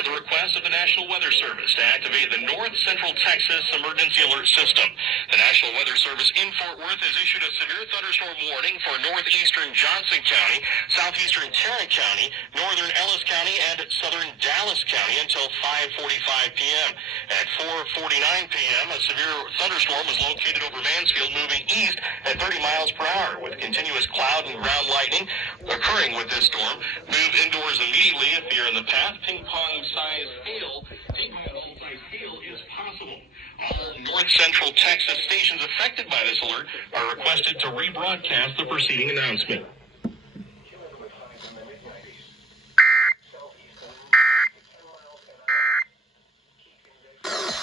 at the request of the National Weather Service to activate the North Central Texas Emergency Alert System. The National Weather Service in Fort Worth has issued a severe thunderstorm warning for northeastern Johnson County, southeastern Tarrant County, northern Ellis County, and southern Dallas County until 5:45 p.m. At 4:49 p.m., a severe thunderstorm was located over Mansfield, moving east at 30 miles per hour, with continuous cloud and ground lightning occurring with this storm. Move indoors immediately if you're in the path. Ping pong-sized hail is possible. All North Central Texas stations affected by this alert are requested to rebroadcast the preceding announcement.